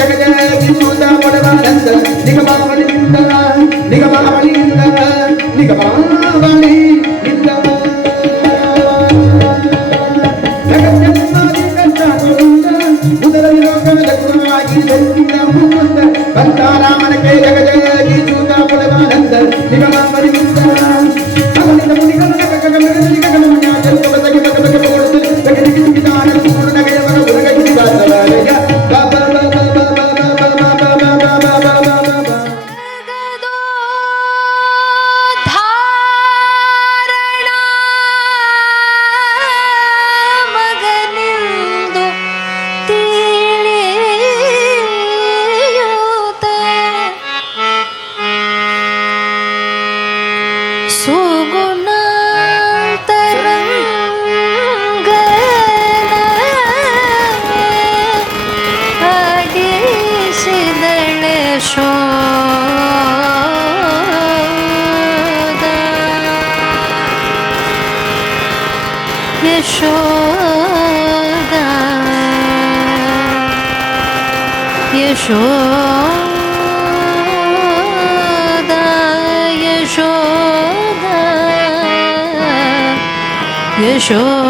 ಜಗಜಗಿಸುತ್ತ ಪಡವಾನಂದ ನಿಗಮಾವಳಿಯಿಂದ ನಿಗಮಾವಳಿಯಿಂದ ನಿಗಮಾವಳಿಯಿಂದ ಜಗಜ್ಜನ್ಮಾದಿ ಕಷ್ಟಗಳಿಂದ ಮೊದಲ ಲೋಕದ ಗುರುವಾಗಿ ಜನ್ಮಿದ ಮುಕುಂದ ಕಂತಾರಾಮನಕ್ಕೆ ಜಗಜಗಿಸುತ್ತ ಪಡವಾನಂದ ನಿಗಮಾವಳಿಯಿಂದ ಅವನಿಂದ ಮುನಿಗಳ Yashoda, Yashoda, Yashoda, Yashoda.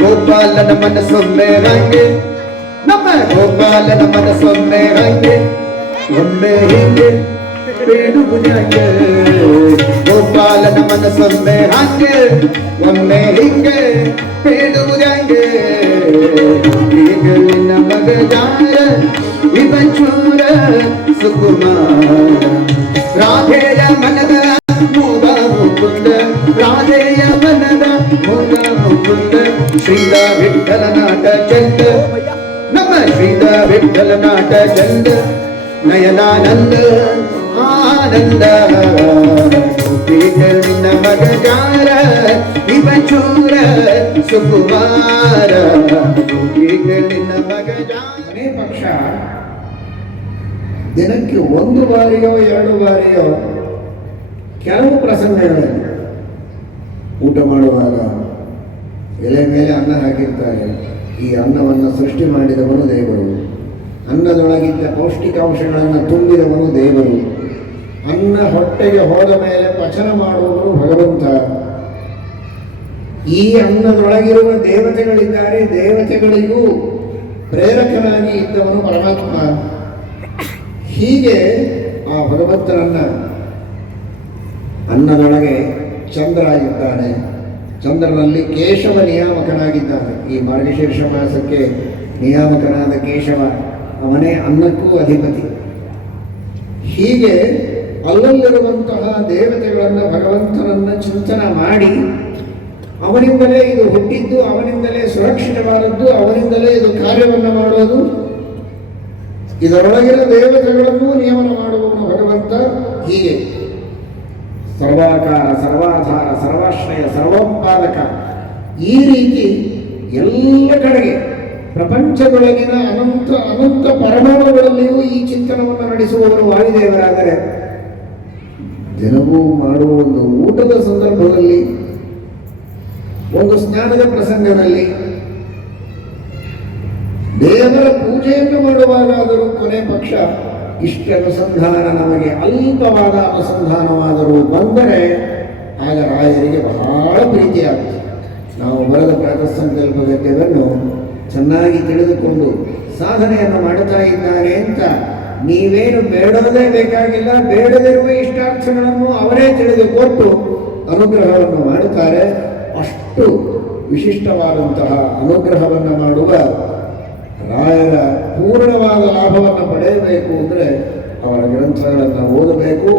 ಗೋಪಾಲನ ಮನಸ್ಸೊಮ್ಮೆ ರಂಗೆ ನಮ್ಮ ಗೋಪಾಲನ ಮನಸ್ಸೊಮ್ಮೆ ರಂಗೆ ಒಮ್ಮೆ ಹಿಂಗೆ ಬೇಡುವುದಂಗೆ ಗೋಪಾಲನ ಮನಸ್ಸೊಮ್ಮೆ ಹಂಗೆ ಒಮ್ಮೆ ಹಿಂಗೆ ಬೇಡುವುದಂಗೆ ಈಗ ನಿನ್ನ ಮಗ ಜಾರ ಇವ ಚೂರ ಸುಕುಮಾರ ರಾಧೆಯ ಮನದ ಮೂಗ ಮುಕುಂದ ರಾಧೆಯ ಮನದ ಮೂಗ ಮುಕುಂದ ಶ್ರೀದ ವಿಠಲ ನಾಟ ಚಂದ ನಮ್ಮ ಶ್ರೀದ ವಿಠಲ ನಾಟ ಚಂದ ನಯನಾನಂದ ಆನಂದ ನಿನ್ನ ಮಗ ಜಾರ ಇವ ಚೂರ ಸುಕುಮಾರ ನಿನ್ನ ಮಗ ಜಾರ ಪಕ್ಷ ದಿನಕ್ಕೆ ಒಂದು ಬಾರಿಯೋ ಎರಡು ಬಾರಿಯೋ ಕೆಲವು ಪ್ರಸಂಗಗಳಲ್ಲಿ ಊಟ ಮಾಡುವಾಗ ಎಲೆ ಮೇಲೆ ಅನ್ನ ಹಾಕಿರ್ತಾರೆ. ಈ ಅನ್ನವನ್ನು ಸೃಷ್ಟಿ ಮಾಡಿದವನು ದೇವರು, ಅನ್ನದೊಳಗಿದ್ದ ಪೌಷ್ಟಿಕಾಂಶಗಳನ್ನು ತುಂಬಿದವನು ದೇವರು, ಅನ್ನ ಹೊಟ್ಟೆಗೆ ಹೋದ ಮೇಲೆ ಪಚನ ಮಾಡುವವನು ಭಗವಂತ. ಈ ಅನ್ನದೊಳಗಿರುವ ದೇವತೆಗಳಿದ್ದಾರೆ, ದೇವತೆಗಳಿಗೂ ಪ್ರೇರಕನಾಗಿ ಇದ್ದವನು ಪರಮಾತ್ಮ. ಹೀಗೆ ಆ ಭಗವಂತನನ್ನ ಅನ್ನದೊಳಗೆ ಚಂದ್ರ ಇದ್ದಾನೆ, ಚಂದ್ರನಲ್ಲಿ ಕೇಶವ ನಿಯಾಮಕನಾಗಿದ್ದಾನೆ. ಈ ಮಾರ್ಗಶೀರ್ಷ ಮಾಸಕ್ಕೆ ನಿಯಾಮಕನಾದ ಕೇಶವ, ಅವನೇ ಅನ್ನಕ್ಕೂ ಅಧಿಪತಿ. ಹೀಗೆ ಅಲ್ಲಲ್ಲಿರುವಂತಹ ದೇವತೆಗಳನ್ನು ಭಗವಂತನನ್ನ ಚಿಂತನೆ ಮಾಡಿ ಅವನಿಂದಲೇ ಇದು ಹುಟ್ಟಿದ್ದು, ಅವನಿಂದಲೇ ಸುರಕ್ಷಿತವಾದದ್ದು, ಅವನಿಂದಲೇ ಇದು ಕಾರ್ಯವನ್ನು ಮಾಡೋದು, ಇದರೊಳಗಿನ ದೇವತೆಗಳನ್ನು ನಿಯಮನ ಮಾಡುವವನು ಭಗವಂತ. ಹೀಗೆ ಸರ್ವಾಕಾರ, ಸರ್ವಾಧಾರ, ಸರ್ವಾಶ್ರಯ, ಸರ್ವೋತ್ಪಾದಕ, ಈ ರೀತಿ ಎಲ್ಲ ಕಡೆಗೆ ಪ್ರಪಂಚದೊಳಗಿನ ಅನಂತ ಅನಂತ ಪರಮಾಣುಗಳಲ್ಲಿಯೂ ಈ ಚಿಂತನವನ್ನು ನಡೆಸುವವರು ವಾಯುದೇವರಾದರೆ, ದಿನವೂ ಮಾಡುವ ಒಂದು ಊಟದ ಸಂದರ್ಭದಲ್ಲಿ, ಒಂದು ಸ್ನಾನದ ಪ್ರಸಂಗದಲ್ಲಿ, ದೇವರ ಪೂಜೆಯನ್ನು ಮಾಡುವಾಗಾದರೂ ಕೊನೆ ಪಕ್ಷ ಇಷ್ಟ ಅನುಸಂಧಾನ ನಮಗೆ ಅಲ್ಪವಾದ ಅನುಸಂಧಾನವಾದರೂ ಬಂದರೆ ಆಗ ರಾಯರಿಗೆ ಬಹಳ ಪ್ರೀತಿಯಾಗ್ತದೆ. ನಾವು ಬರೆದ ಪ್ರಾತಃಸಂಕಲ್ಪ ಗದ್ಯವನ್ನು ಚೆನ್ನಾಗಿ ತಿಳಿದುಕೊಂಡು ಸಾಧನೆಯನ್ನು ಮಾಡುತ್ತಾ ಇದ್ದಾನೆ ಅಂತ ನೀವೇನು ಬೇಡೋದೇ ಬೇಕಾಗಿಲ್ಲ, ಬೇಡದಿರುವ ಇಷ್ಟಾರ್ಥಗಳನ್ನು ಅವರೇ ತಿಳಿದುಕೊಟ್ಟು ಅನುಗ್ರಹವನ್ನು ಮಾಡುತ್ತಾರೆ. ಅಷ್ಟು ವಿಶಿಷ್ಟವಾದಂತಹ ಅನುಗ್ರಹವನ್ನು ಮಾಡುವ ರಾಯರ ಪೂರ್ಣವಾದ ಲಾಭವನ್ನು ಪಡೆಯಬೇಕು ಅಂದರೆ ಅವರ ಗ್ರಂಥಗಳನ್ನು ಓದಬೇಕು,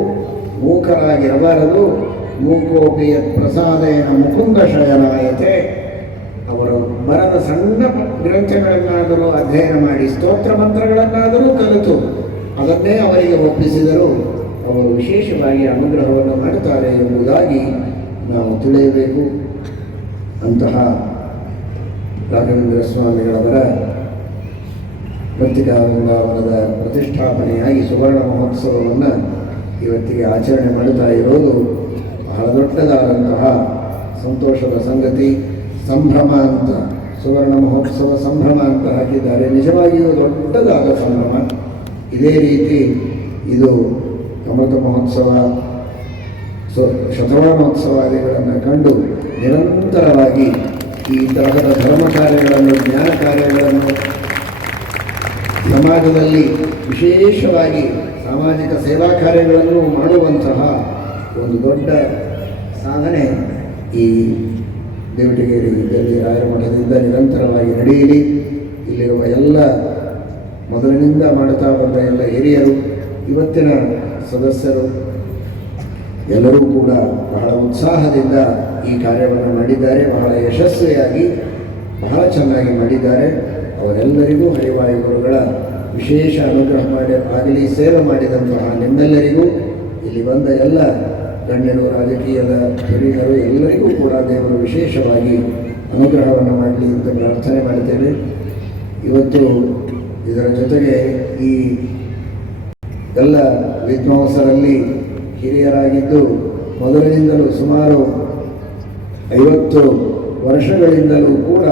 ಮೂಕರಾಗಿರಬಾರದು. ಮೂಕೋಪಿಯ ಪ್ರಸಾದೇನ ಮುಕುಂದ ಶಯನಾಯತೆ. ಅವರು ಬರದ ಸಣ್ಣ ಗ್ರಂಥಗಳನ್ನಾದರೂ ಅಧ್ಯಯನ ಮಾಡಿ, ಸ್ತೋತ್ರ ಮಂತ್ರಗಳನ್ನಾದರೂ ಕಲಿತು ಅದನ್ನೇ ಅವರಿಗೆ ಒಪ್ಪಿಸಿದರು. ಅವರು ವಿಶೇಷವಾಗಿ ಅನುಗ್ರಹವನ್ನು ಮಾಡುತ್ತಾರೆ ಎಂಬುದಾಗಿ ನಾವು ತಿಳಿಯಬೇಕು. ಅಂತಹ ರಾಘವೇಂದ್ರ ಸ್ವಾಮಿಗಳವರ ಪತ್ರಿಕಾ ವೃಂದಾವನದ ಪ್ರತಿಷ್ಠಾಪನೆಯಾಗಿ ಸುವರ್ಣ ಮಹೋತ್ಸವವನ್ನು ಇವತ್ತಿಗೆ ಆಚರಣೆ ಮಾಡುತ್ತಾ ಇರೋದು ಬಹಳ ದೊಡ್ಡದಾದಂತಹ ಸಂತೋಷದ ಸಂಗತಿ. ಸಂಭ್ರಮ ಅಂತ ಸುವರ್ಣ ಮಹೋತ್ಸವ ಸಂಭ್ರಮ ಅಂತ ಹಾಕಿದ್ದಾರೆ. ನಿಜವಾಗಿಯೂ ದೊಡ್ಡದಾದ ಸಂಭ್ರಮ. ಇದೇ ರೀತಿ ಇದು ಅಮೃತ ಮಹೋತ್ಸವ, ಶತಮಾನೋತ್ಸವಾದಿಗಳನ್ನು ಕಂಡು ನಿರಂತರವಾಗಿ ಈ ತರಹದ ಧರ್ಮ ಕಾರ್ಯಗಳನ್ನು, ಜ್ಞಾನ ಕಾರ್ಯಗಳನ್ನು ಸಮಾಜದಲ್ಲಿ ವಿಶೇಷವಾಗಿ ಸಾಮಾಜಿಕ ಸೇವಾ ಕಾರ್ಯಗಳನ್ನು ಮಾಡುವಂತಹ ಒಂದು ದೊಡ್ಡ ಸಾಧನೆ ಈ ದೇವಟಗೇರಿ ರಾಯರ ಮಠದಿಂದ ನಿರಂತರವಾಗಿ ನಡೆಯಲಿ. ಇಲ್ಲಿರುವ ಎಲ್ಲ ಮೊದಲಿನಿಂದ ಮಾಡುತ್ತಾ ಬಂದ ಎಲ್ಲ ಹಿರಿಯರು, ಇವತ್ತಿನ ಸದಸ್ಯರು ಎಲ್ಲರೂ ಕೂಡ ಬಹಳ ಉತ್ಸಾಹದಿಂದ ಈ ಕಾರ್ಯವನ್ನು ಮಾಡಿದ್ದಾರೆ. ಬಹಳ ಯಶಸ್ವಿಯಾಗಿ ಬಹಳ ಚೆನ್ನಾಗಿ ಮಾಡಿದ್ದಾರೆ. ಅವರೆಲ್ಲರಿಗೂ ಹರಿವಾಯು ಗುರುಗಳ ವಿಶೇಷ ಅನುಗ್ರಹ ಆಗಲಿ. ಸೇವೆ ಮಾಡಿದಂತಹ ನಿಮ್ಮೆಲ್ಲರಿಗೂ, ಇಲ್ಲಿ ಬಂದ ಎಲ್ಲ ಗಣ್ಯರು, ರಾಜಕೀಯದ ಹಿರಿಯರು ಎಲ್ಲರಿಗೂ ಕೂಡ ದೇವರು ವಿಶೇಷವಾಗಿ ಅನುಗ್ರಹವನ್ನು ಮಾಡಲಿ ಅಂತ ಪ್ರಾರ್ಥನೆ ಮಾಡುತ್ತೇವೆ. ಇವತ್ತು ಇದರ ಜೊತೆಗೆ ಈ ಎಲ್ಲ ವಿದ್ವಾಂಸರಲ್ಲಿ ಹಿರಿಯರಾಗಿದ್ದು ಮೊದಲಿನಿಂದಲೂ ಸುಮಾರು 50 ವರ್ಷಗಳಿಂದಲೂ ಕೂಡ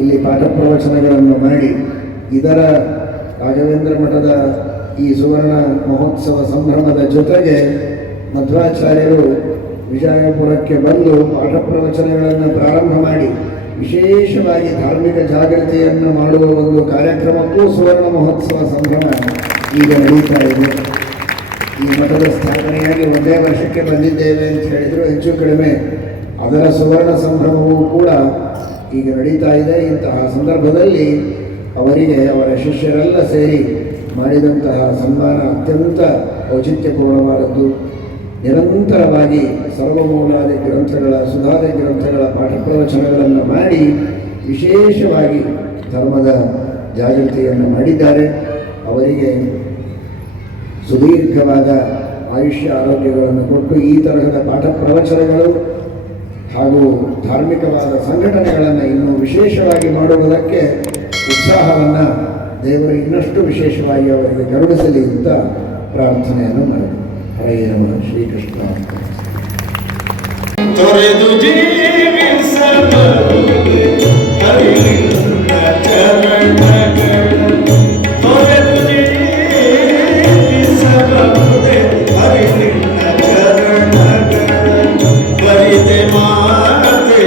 ಇಲ್ಲಿ ಪಾಠ ಪ್ರವಚನಗಳನ್ನು ಮಾಡಿ, ಇದರ ರಾಘವೇಂದ್ರ ಮಠದ ಈ ಸುವರ್ಣ ಮಹೋತ್ಸವ ಸಂಭ್ರಮದ ಜೊತೆಗೆ ಮಧ್ವಾಚಾರ್ಯರು ವಿಜಯಪುರಕ್ಕೆ ಬಂದು ಪಾಠ ಪ್ರವಚನಗಳನ್ನು ಪ್ರಾರಂಭ ಮಾಡಿ ವಿಶೇಷವಾಗಿ ಧಾರ್ಮಿಕ ಜಾಗೃತಿಯನ್ನು ಮಾಡುವ ಒಂದು ಕಾರ್ಯಕ್ರಮಕ್ಕೂ ಸುವರ್ಣ ಮಹೋತ್ಸವ ಸಂಭ್ರಮ ಈಗ ನಡೀತಾ ಇದೆ. ಈ ಮಠದ ಸ್ಥಾಪನೆಯಾಗಿ ಒಂದೇ ವರ್ಷಕ್ಕೆ ಬಂದಿದ್ದೇವೆ ಅಂತ ಹೇಳಿದರು, ಹೆಚ್ಚು ಕಡಿಮೆ ಅದರ ಸುವರ್ಣ ಸಂಭ್ರಮವೂ ಕೂಡ ಈಗ ನಡೀತಾ ಇದೆ. ಇಂತಹ ಸಂದರ್ಭದಲ್ಲಿ ಅವರಿಗೆ ಅವರ ಶಿಷ್ಯರೆಲ್ಲ ಸೇರಿ ಮಾಡಿದಂತಹ ಸನ್ಮಾನ ಅತ್ಯಂತ ಔಚಿತ್ಯಪೂರ್ಣವಾದದ್ದು. ನಿರಂತರವಾಗಿ ಸರ್ವಮೂಲಾದಿ ಗ್ರಂಥಗಳ, ಸುಧಾದಿ ಗ್ರಂಥಗಳ ಪಾಠ ಪ್ರವಚನಗಳನ್ನು ಮಾಡಿ ವಿಶೇಷವಾಗಿ ಧರ್ಮದ ಜಾಗೃತಿಯನ್ನು ಮಾಡಿದ್ದಾರೆ. ಅವರಿಗೆ ಸುದೀರ್ಘವಾದ ಆಯುಷ್ಯ ಆರೋಗ್ಯಗಳನ್ನು ಕೊಟ್ಟು ಈ ತರಹದ ಪಾಠ ಪ್ರವಚನಗಳು ಹಾಗೂ ಧಾರ್ಮಿಕವಾದ ಸಂಘಟನೆಗಳನ್ನು ಇನ್ನೂ ವಿಶೇಷವಾಗಿ ಮಾಡುವುದಕ್ಕೆ ಉತ್ಸಾಹವನ್ನು ದೇವರು ಇನ್ನಷ್ಟು ವಿಶೇಷವಾಗಿ ಅವರಿಗೆ ಕರುಣಿಸಲಿ ಅಂತ ಪ್ರಾರ್ಥನೆಯನ್ನು ಮಾಡಿದರು. ಹರೇ ನಮಃ. ಶ್ರೀಕೃಷ್ಣ. ತೊರೆದು ಜೀವಿಸಲು ಹರಿಯಿಂದ ಚರಣಗಳು, ತೊರೆದು ಜೀವಿಸಲು ಹರಿಯಿಂದ ಚರಣಗಳು, ಬರಿದೆ ಮಾತೆ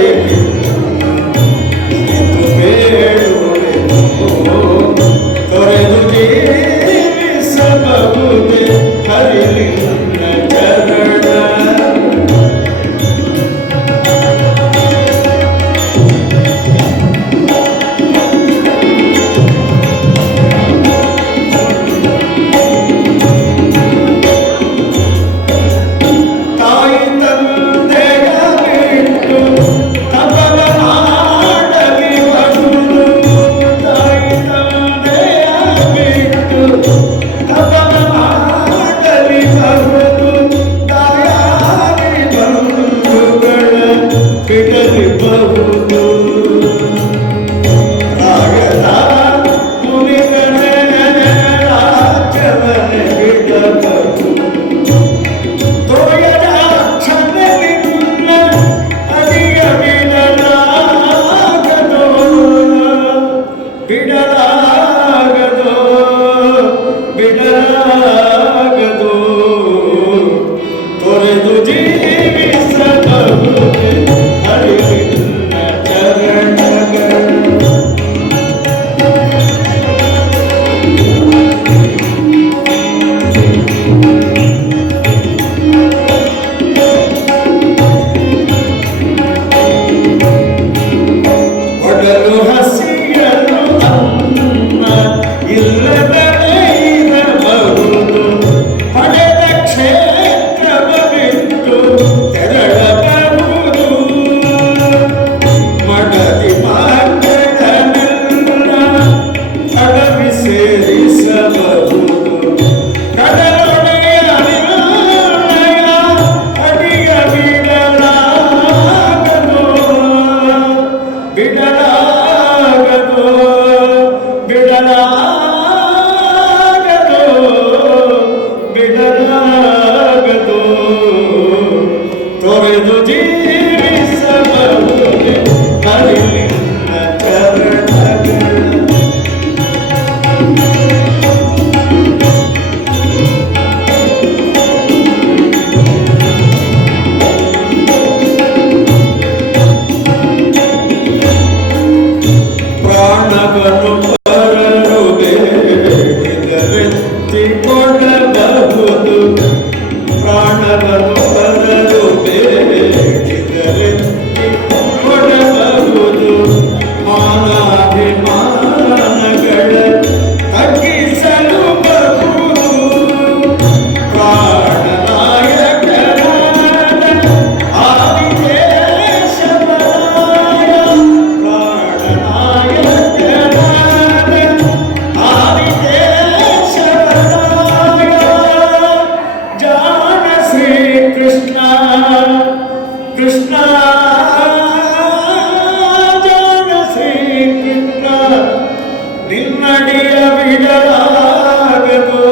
ಬಿಡಲಾಗದು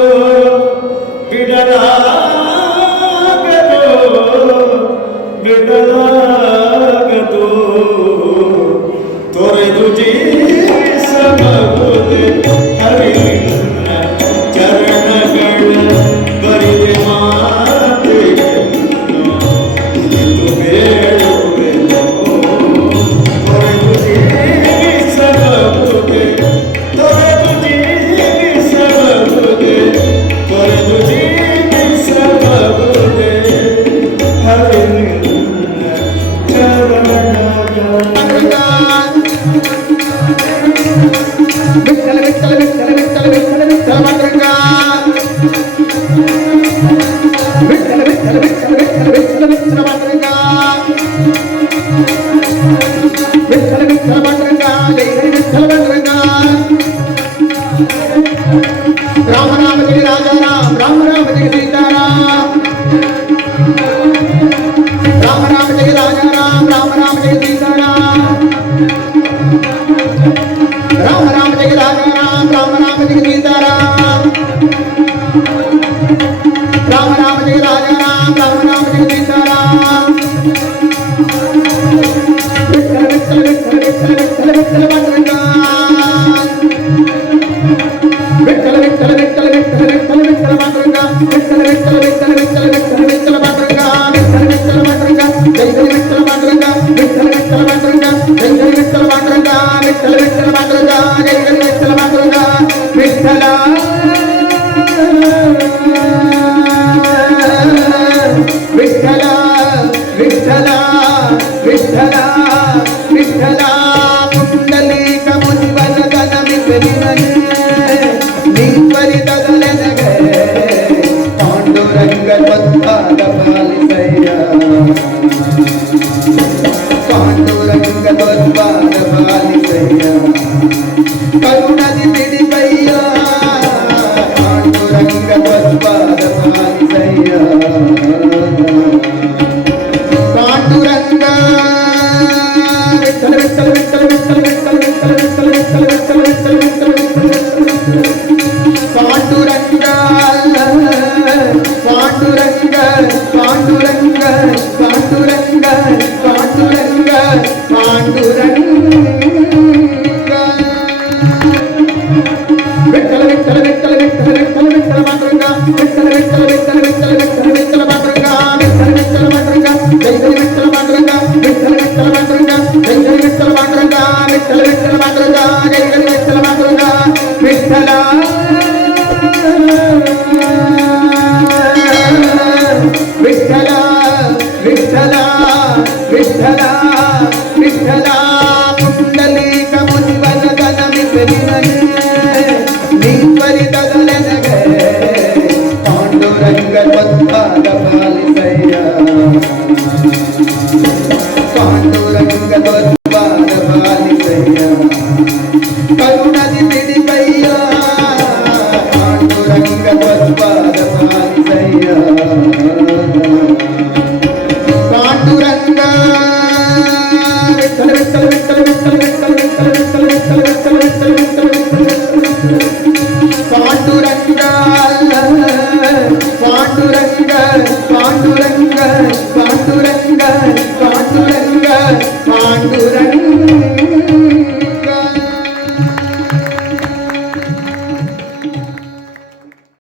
ಬಿಡಲಾಗದು ತೊರೆದು ಜೀವಿಸಬಹುದೇ ಹರಿವಿನ ಚರಣಗಳ ಬರಿದೆ ಮಾತೆಯನ್ನು ಇದು ಬೇಡುವೆನು ತೊರೆದು ಜೀವಿಸಬಹುದೇ ತೊರೆದು ಜೀವಿಸಬಹುದೇ ತೊರೆದು ಜೀವಿಸಬಹುದೇ ಹರಿವಿನ ಚರಣಗಳ ವಿಠಲ ವಿಠಲ ವಿಠಲ ವಿಠಲ ವಿಠಲ ವಿಠಲ ಮಾತೃಂಗ ವಿಠಲ ವಿಠಲ ವಿಠಲ ವಿಠಲ ವಿಠಲ ವಿಠಲ ಮಾತೃಂಗ ವಿಠಲ ವಿಠಲ ಮಾತೃಂಗ ಜೈ ಹರಿ ವಿಠಲ ಮಾತೃಂಗ ರಾಮ ರಾಮ ಜಯ ರಾಜಾ ರಾಮ ರಾಮ ರಾಮ ಜಯ ಸೀತಾರಾಮ ರಾಮ ರಾಮ ಜಯ ರಾಜಾ ರಾಮ ರಾಮ ರಾಮ ಜಯ ಸೀತಾರಾಮ राम राम जय राजा राम राम राम जय सीताराम राम राम जय राजा राम राम राम जय सीताराम विठ्ठल विठ्ठल विठ्ठल विठ्ठल विठ्ठल विठ्ठल पांडुरंगा विठ्ठल विठ्ठल विठ्ठल विठ्ठल विठ्ठल विठ्ठल पांडुरंगा विठ्ठल विठ्ठल विठ्ठल विठ्ठल विठ्ठल विठ्ठल पांडुरंगा विठ्ठल विठ्ठल पांडुरंगा जय जय विठ्ठल पांडुरंगा विठ्ठल विठ्ठल पांडुरंगा जय जय विठ्ठल पांडुरंगा विठ्ठल विठ्ठल पांडुरंगा जय जय विठ्ठल पांडुरंगा विठ्ठला विठ्ठला विठ्ठला विठ्ठला विठ्ठला पुंडलीक मुनिवरदन मिथिलिनने निंपरितदलनगे पांडुरंग त्वत्पाद पालिसय्य पांडुरंग त्वत्पाद पालिसय्य करुणदि पिडिपय्य पांडुरंग त्वत्पाद पालिसय्य पांडुरंग विठ्ठल विठ्ठल विठ्ठल विठ्ठल विठ्ठल विठ्ठल विठ्ठल विठ्ठल विठ्ठल विठ्ठल विठ्ठल पांडुरंग पांडुरंग पांडुरंग पांडुरंग पांडुरंग पांडुरंग विठ्ठल विठ्ठल विठ्ठल विठ्ठल विठ्ठल विठ्ठल पांडुरंग विठ्ठल विठ्ठल विठ्ठल विठ्ठल विठ्ठल विठ्ठल पांडुरंग विठ्ठल विठ्ठल पांडुरंग जय जय विठ्ठल पांडुरंग विठ्ठल विठ्ठल पांडुरंग जय जय विठ्ठल पांडुरंग विठ्ठल विठ्ठल पांडुरंग जय जय विठ्ठल पांडुरंग विठ्ठला विठ्ठला विठ्ठला विठ्ठला विठ्ठला पुंडलीक मुनिवरदन मिथिलिनने निंपरितदलनगे पांडुरंग त्वत्पाद पालिसय्य पांडुरंग त्वत्पाद पालिसय्य करुणदि पिडिपय्य पांडुरंग त्वत्पाद पालिसय्य पांडुरंग विठ्ठल विठ्ठल विठ्ठल विठ्ठल विठ्ठल विठ्ठल विठ्ठल विठ्ठल विठ्ठल विठ्ठल विठ्ठल पांडुरंग पांडुरंग पांडुरंग पांडुरंग